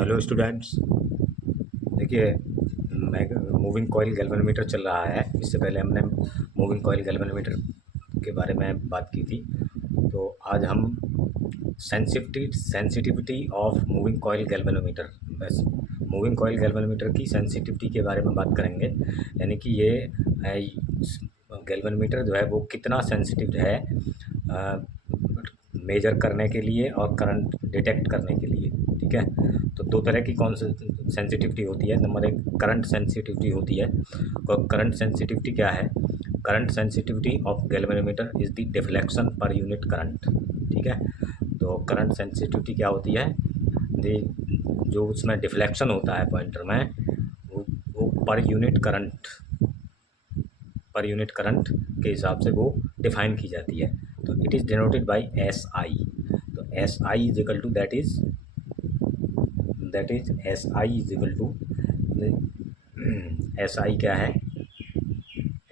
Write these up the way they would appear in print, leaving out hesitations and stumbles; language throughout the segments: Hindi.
Hello students. देखिए, मैं मूविंग कॉइल गैल्वेनोमीटर चल रहा है। इससे पहले हमने मूविंग कॉइल गैल्वेनोमीटर के बारे में बात की थी। तो आज हम sensitivity of moving coil galvanometer, बस मूविंग कॉइल गैल्वेनोमीटर की सेंसिटिविटी के बारे में बात करेंगे। यानी कि ये गैल्वेनोमीटर जो है वो कितना सेंसिटिव है मेजर करने के लिए और करंट डिटेक्ट करने के लिए। ठीक है, तो दो तरह की कौन सी सेंसिटिविटी होती है। नंबर एक करंट सेंसिटिविटी होती है। करंट सेंसिटिविटी क्या है? Current sensitivity of galvanometer is the deflection per unit current. ठीक है, तो करंट सेंसिटिविटी क्या होती है? जो उसमें डिफ्लेक्शन होता है पॉइंटर में, वो पर यूनिट करंट के हिसाब से वो डिफाइन की जाती है। तो it is denoted by S I. तो S I is equal to that is S I is equal to S I क्या है?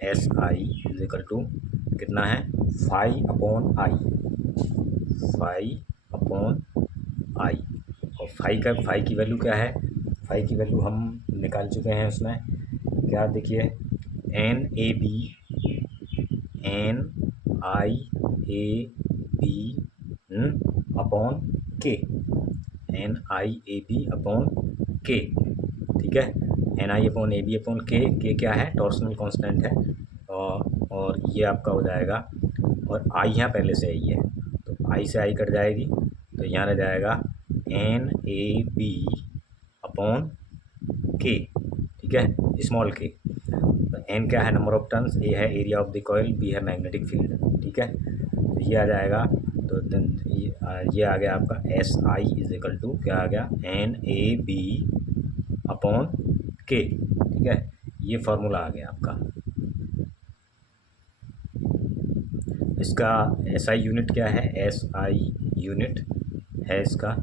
S I is equal to कितना है? 5/I। 5/I। और फाई की वैल्यू क्या है? फाई की वैल्यू हम निकाल चुके हैं। उसमें क्या देखिए, NAB अपॉन के। NIAB/K। ठीक है, NI/AB/K क्या है? टॉर्सनल कांस्टेंट है। और ये आपका हो जाएगा, और आई यहाँ पहले से ही है, तो आई से आई कट जाएगी, तो यहाँ रह जाएगा NAB/K। ठीक है, स्मॉल के। तो एन क्या है? Number of turns. ए है area of the coil. B है मैग्नेटिक फील्ड। ठीक है, तो ये आ जाएगा। तो ये आ गया आपका S I is equal to क्या आ गया? NAB/K। ठीक है, ये फार्मूला आ गया आपका। इसका एस आई यूनिट क्या है? एस आई यूनिट है इसका,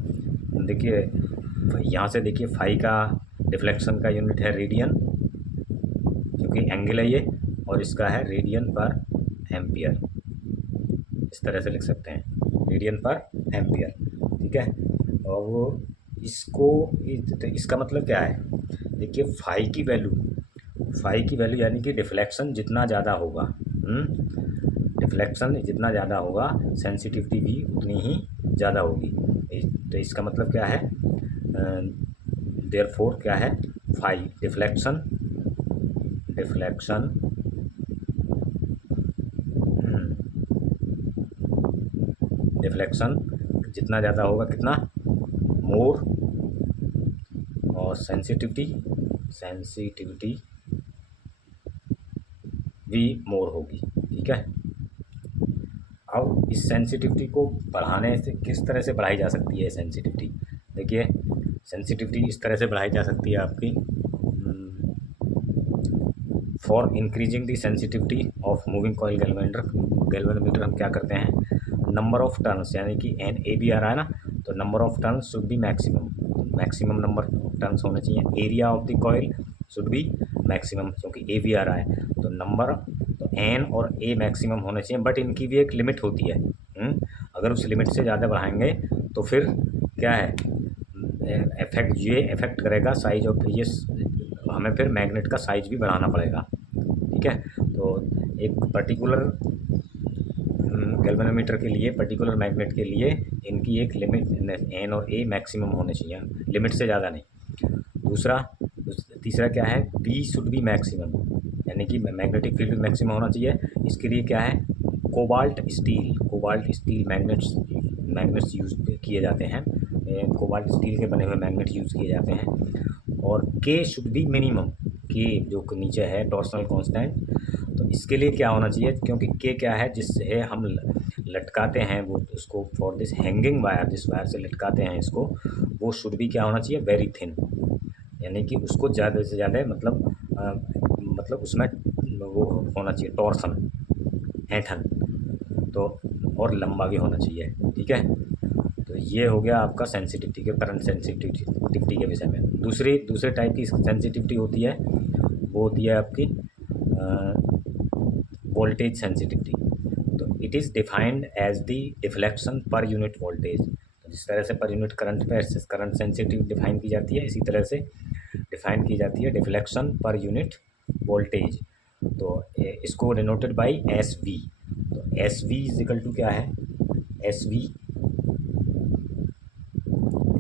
देखिए यहाँ से देखिए, फाई का डिफ्लेक्शन का यूनिट है रेडियन, क्योंकि एंगल है ये, और इसका है रेडियन पर एम्पियर। इस तरह से लिख सकते हैं, रेडियन पर एम्पियर। ठीक है, और वो इसको तो इसका मतलब क्या है? देखिए, फाई की वैल्यू यानी कि डिफ्लेक्शन जितना ज़्यादा होगा, डिफ्लेक्शन जितना ज़्यादा होगा, सेंसिटिविटी भी उतनी ही ज़्यादा होगी। तो इसका मतलब क्या है? देयरफॉर क्या है? फाई डिफ्लेक्शन डिफ्लेक्शन जितना ज़्यादा होगा, कितना मोर, और सेंसिटिविटी भी मोर होगी। ठीक है, अब इस सेंसिटिविटी को बढ़ाने से किस तरह से बढ़ाई जा सकती है सेंसिटिविटी? देखिए, सेंसिटिविटी इस तरह से बढ़ाई जा सकती है आपकी। For increasing the sensitivity of moving coil galvanometer हम क्या करते हैं? नंबर ऑफ टर्न्स, यानी कि NAB आ रहा है ना, तो number of turns should be maximum number of turns होने चाहिए। Area of the coil should be maximum, क्योंकि AB आ रहा है, तो नंबर, तो N और A मैक्सिमम होने चाहिए, बट इनकी भी एक लिमिट होती है। अगर उस लिमिट से ज़्यादा बढ़ाएंगे तो फिर क्या है? इफेक्ट करेगा साइज ऑफ ये, हमें फिर मैग्नेट का साइज भी बढ़ाना पड़ेगा। ठीक है, तो एक पर्टिकुलर गैल्वेनोमीटर के लिए, पर्टिकुलर मैग्नेट के लिए इनकी एक लिमिट N और A मैक्सिमम होने चाहिए, लिमिट से ज़्यादा नहीं। तीसरा क्या है? B शुड बी मैक्सिमम, यानी कि मैग्नेटिक फील्ड मैक्सिमम होना चाहिए। इसके लिए क्या है? कोबाल्ट स्टील मैग्नेट्स यूज किए जाते हैं। कोबाल्ट स्टील के बने हुए मैग्नेट यूज़ किए जाते हैं। और K should be minimum, K जो नीचे है टॉर्सनल कांस्टेंट, तो इसके लिए क्या होना चाहिए? क्योंकि K क्या है? जिससे हम लटकाते हैं वो, उसको फॉर दिस हैंगिंग वायर, जिस वायर से लटकाते हैं इसको, वो शुड भी क्या होना चाहिए? वेरी थिन, यानी कि उसको ज़्यादा से ज़्यादा मतलब उसमें वो होना चाहिए टॉर्सन, ऐंठन, तो और लंबा भी होना चाहिए। ठीक है, तो ये हो गया आपका सेंसिटिविटी के, करंट सेंसिटिविटी के विषय में। दूसरे टाइप की सेंसिटिविटी होती है, वो होती है आपकी वोल्टेज सेंसिटिविटी। तो it is defined as the deflection per unit voltage. जिस तरह से पर यूनिट करंट पे करंट सेंसिटिव डिफाइन की जाती है, इसी तरह से डिफाइन की जाती है डिफ्लेक्शन पर यूनिट वोल्टेज। तो इसको डिनोटेड बाई एस वी। तो S V is equal to क्या है, S V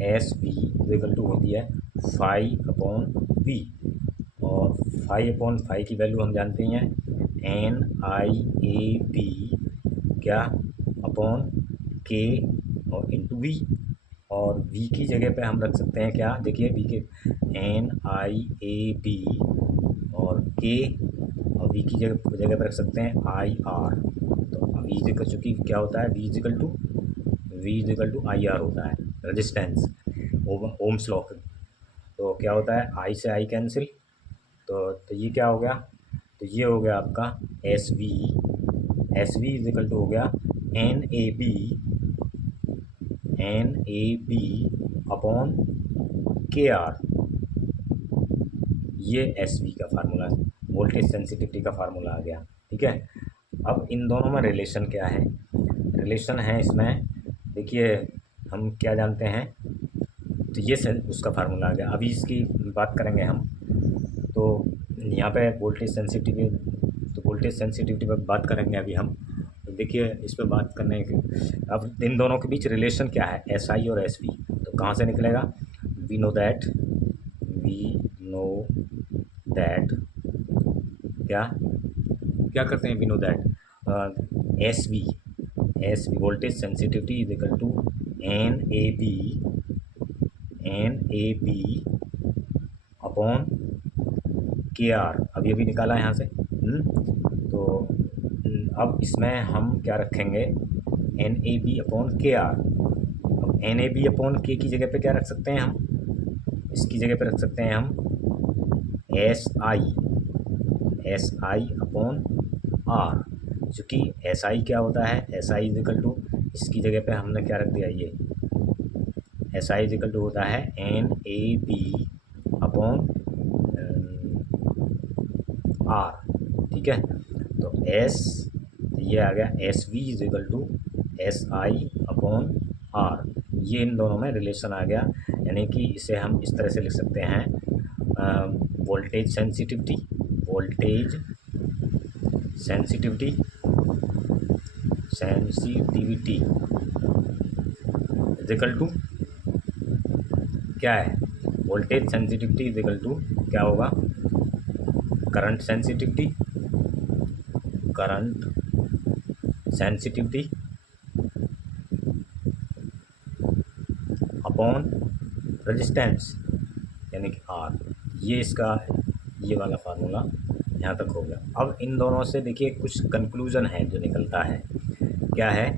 is equal to होती है फाई अपॉन वी, और फाई अपॉन फाई की वैल्यू हम जानते हैं एन आई ए बी क्या अपॉन के और इंटू वी, और v की जगह पे हम रख सकते हैं क्या, देखिए v के एन आई ए बी और k, और v की जगह पे रख सकते हैं आई आर। तो v इजिकल चूँकि क्या होता है, v is equal to I R होता है रजिस्टेंस, ओम्स लॉ। तो क्या होता है, आई से आई कैंसिल, तो ये क्या हो गया, तो ये हो गया आपका एस वी इजिकल टू हो गया N A B upon K are. ये एस वी का फार्मूला, वोल्टेज सेंसिटिविटी का फार्मूला आ गया। ठीक है, अब इन दोनों में रिलेशन क्या है, रिलेशन है इसमें, देखिए हम क्या जानते हैं, तो ये उसका फार्मूला आ गया। अभी इसकी बात करेंगे हम, तो यहाँ पे वोल्टेज सेंसिटिविटी पर बात करेंगे अभी हम। तो देखिए इस पर बात करने के, अब इन दोनों के बीच रिलेशन क्या है, एस आई और एस वी, तो कहाँ से निकलेगा, वी नो दैट क्या क्या करते हैं, we know that S V voltage sensitivity is equal to N A B upon K R, अभी निकाला है यहाँ से। तो अब इसमें हम क्या रखेंगे, N A B upon K are. अब एन ए बी अपॉन के की जगह पे क्या रख सकते हैं हम, इसकी जगह पे रख सकते हैं हम एस आई अपॉन आर, चूँकि एस आई क्या होता है, एस आई इजिकल टू, इसकी जगह पे हमने क्या रख दिया, ये एस आई इजिकल टू होता है N A B upon R. ठीक है, तो ये आ गया S V is equal to S I upon R, ये इन दोनों में रिलेशन आ गया। यानी कि इसे हम इस तरह से लिख सकते हैं, वोल्टेज सेंसिटिविटी इजिकल टू क्या है, वोल्टेज सेंसिटिविटी इजिकल टू क्या होगा, करंट सेंसिटिविटी अपॉन रेजिस्टेंस यानी कि आर। ये इसका ये वाला फार्मूला यहाँ तक हो गया। अब इन दोनों से देखिए कुछ कंक्लूज़न है जो निकलता है, क्या है,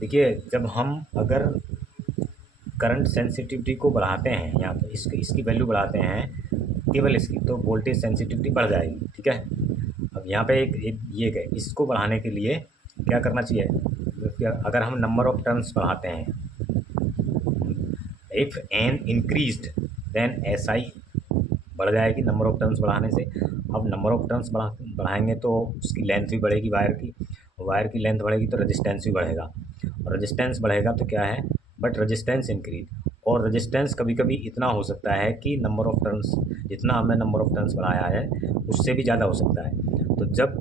देखिए जब हम अगर करंट सेंसिटिविटी को बढ़ाते हैं या तो इसकी वैल्यू बढ़ाते हैं केवल इसकी, तो वोल्टेज सेंसिटिविटी बढ़ जाएगी। ठीक है, अब यहाँ पे एक ये है, इसको बढ़ाने के लिए क्या करना चाहिए, अगर हम नंबर ऑफ टर्न्स बढ़ाते हैं, if N increased then S I बढ़ जाएगी नंबर ऑफ टर्न्स बढ़ाने से। अब नंबर ऑफ टर्न्स बढ़ाएंगे तो उसकी लेंथ भी बढ़ेगी, वायर की लेंथ बढ़ेगी तो रेजिस्टेंस भी बढ़ेगा, और रेजिस्टेंस बढ़ेगा तो क्या है, बट रेजिस्टेंस इंक्रीज, और रेजिस्टेंस कभी कभी इतना हो सकता है कि नंबर ऑफ टर्न्स, जितना हमने नंबर ऑफ टर्न्स बढ़ाया है उससे भी ज़्यादा हो सकता है। तो जब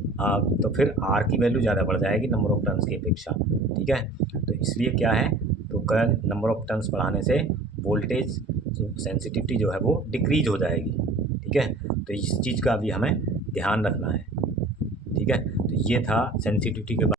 तो फिर आर की वैल्यू ज़्यादा बढ़ जाएगी नंबर ऑफ टर्न्स की अपेक्षा। ठीक है, तो इसलिए क्या है, तो नंबर ऑफ टर्न्स बढ़ाने से वोल्टेज सेंसिटिविटी जो है वो डिक्रीज हो जाएगी। ठीक है, तो इस चीज़ का भी हमें ध्यान रखना है। ठीक है, तो ये था सेंसिटिविटी के